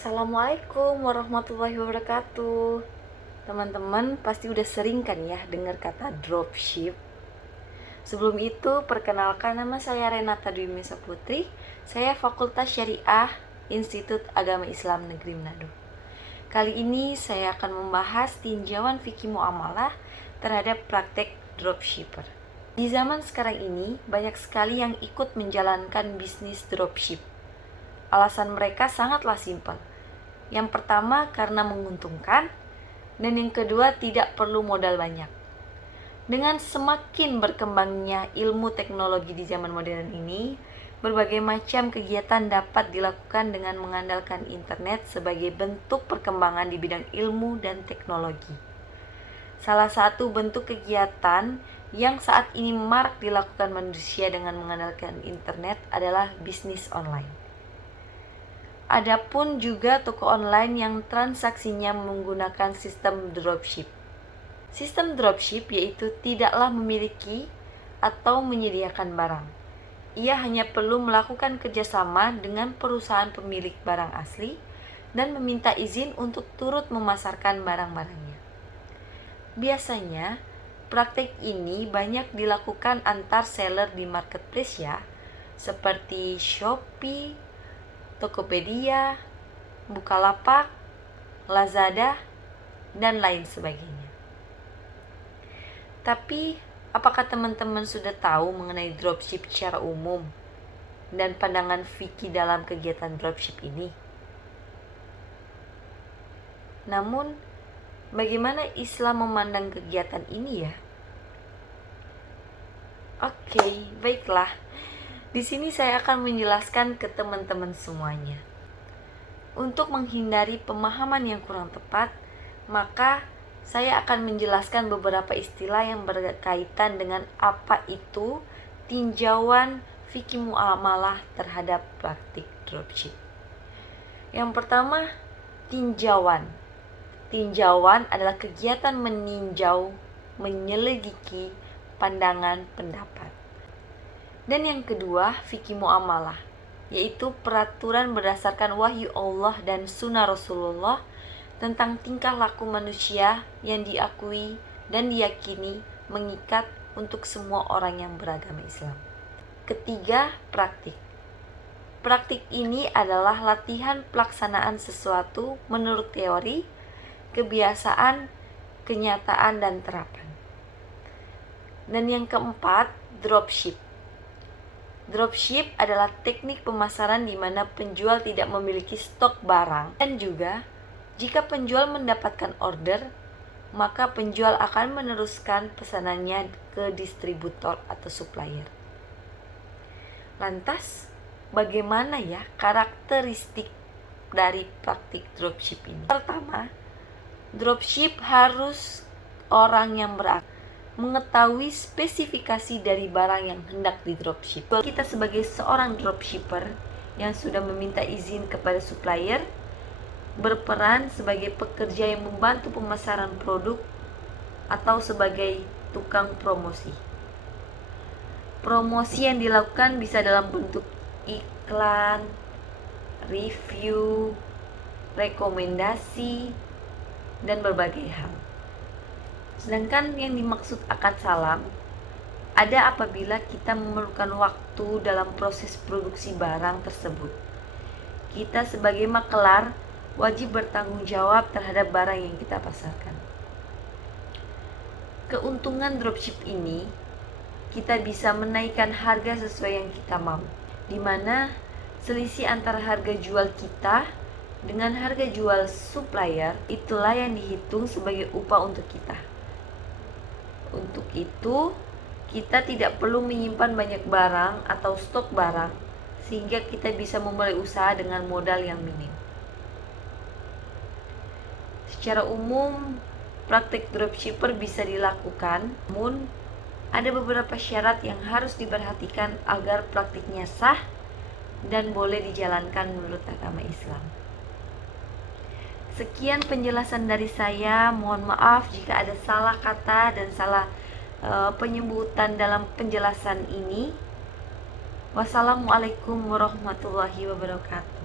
Assalamualaikum warahmatullahi wabarakatuh. Teman-teman pasti udah sering kan ya dengar kata dropship. Sebelum itu, perkenalkan, nama saya Renata Dwi Mesa Putri. Saya Fakultas Syariah Institut Agama Islam Negeri Manado. Kali ini saya akan membahas tinjauan fikih muamalah terhadap praktek dropshipper. Di zaman sekarang ini, banyak sekali yang ikut menjalankan bisnis dropship. Alasan mereka sangatlah simpel. Yang pertama, karena menguntungkan, dan yang kedua, tidak perlu modal banyak. Dengan semakin berkembangnya ilmu teknologi di zaman modern ini, berbagai macam kegiatan dapat dilakukan dengan mengandalkan internet sebagai bentuk perkembangan di bidang ilmu dan teknologi. Salah satu bentuk kegiatan yang saat ini marak dilakukan manusia dengan mengandalkan internet adalah bisnis online. Adapun juga toko online yang transaksinya menggunakan sistem dropship. Sistem dropship yaitu tidaklah memiliki atau menyediakan barang. Ia hanya perlu melakukan kerjasama dengan perusahaan pemilik barang asli dan meminta izin untuk turut memasarkan barang-barangnya. Biasanya, praktik ini banyak dilakukan antar seller di marketplace ya, seperti Shopee, Tokopedia, Bukalapak, Lazada, dan lain sebagainya. Tapi, apakah teman-teman sudah tahu mengenai dropship secara umum dan pandangan fikih dalam kegiatan dropship ini? Namun, bagaimana Islam memandang kegiatan ini ya? Oke, baiklah. Di sini saya akan menjelaskan ke teman-teman semuanya. Untuk menghindari pemahaman yang kurang tepat, maka saya akan menjelaskan beberapa istilah yang berkaitan dengan apa itu tinjauan fikih muamalah terhadap praktik dropship. Yang pertama, tinjauan. Tinjauan adalah kegiatan meninjau, menyelidiki pandangan pendapat. Dan yang kedua, fikih muamalah, yaitu peraturan berdasarkan wahyu Allah dan sunnah Rasulullah tentang tingkah laku manusia yang diakui dan diyakini mengikat untuk semua orang yang beragama Islam. Ketiga, praktik. Praktik ini adalah latihan pelaksanaan sesuatu menurut teori, kebiasaan, kenyataan, dan terapan. Dan yang keempat, dropship. Dropship adalah teknik pemasaran di mana penjual tidak memiliki stok barang, dan juga jika penjual mendapatkan order, maka penjual akan meneruskan pesanannya ke distributor atau supplier. Lantas, bagaimana ya karakteristik dari praktik dropship ini? Pertama, dropship harus orang yang mengetahui spesifikasi dari barang yang hendak di dropship. Kita sebagai seorang dropshipper yang sudah meminta izin kepada supplier, berperan sebagai pekerja yang membantu pemasaran produk atau sebagai tukang promosi. Promosi yang dilakukan bisa dalam bentuk iklan, review, rekomendasi, dan berbagai hal. Sedangkan yang dimaksud akad salam ada apabila kita memerlukan waktu dalam proses produksi barang tersebut. Kita sebagai makelar wajib bertanggung jawab terhadap barang yang kita pasarkan. Keuntungan dropship ini, kita bisa menaikkan harga sesuai yang kita mau, di mana selisih antara harga jual kita dengan harga jual supplier itulah yang dihitung sebagai upah untuk kita. Untuk itu, kita tidak perlu menyimpan banyak barang atau stok barang sehingga kita bisa memulai usaha dengan modal yang minim. Secara umum, praktik dropshipper bisa dilakukan, namun ada beberapa syarat yang harus diperhatikan agar praktiknya sah dan boleh dijalankan menurut agama Islam. Sekian penjelasan dari saya, mohon maaf jika ada salah kata dan salah penyebutan dalam penjelasan ini. Wassalamualaikum warahmatullahi wabarakatuh.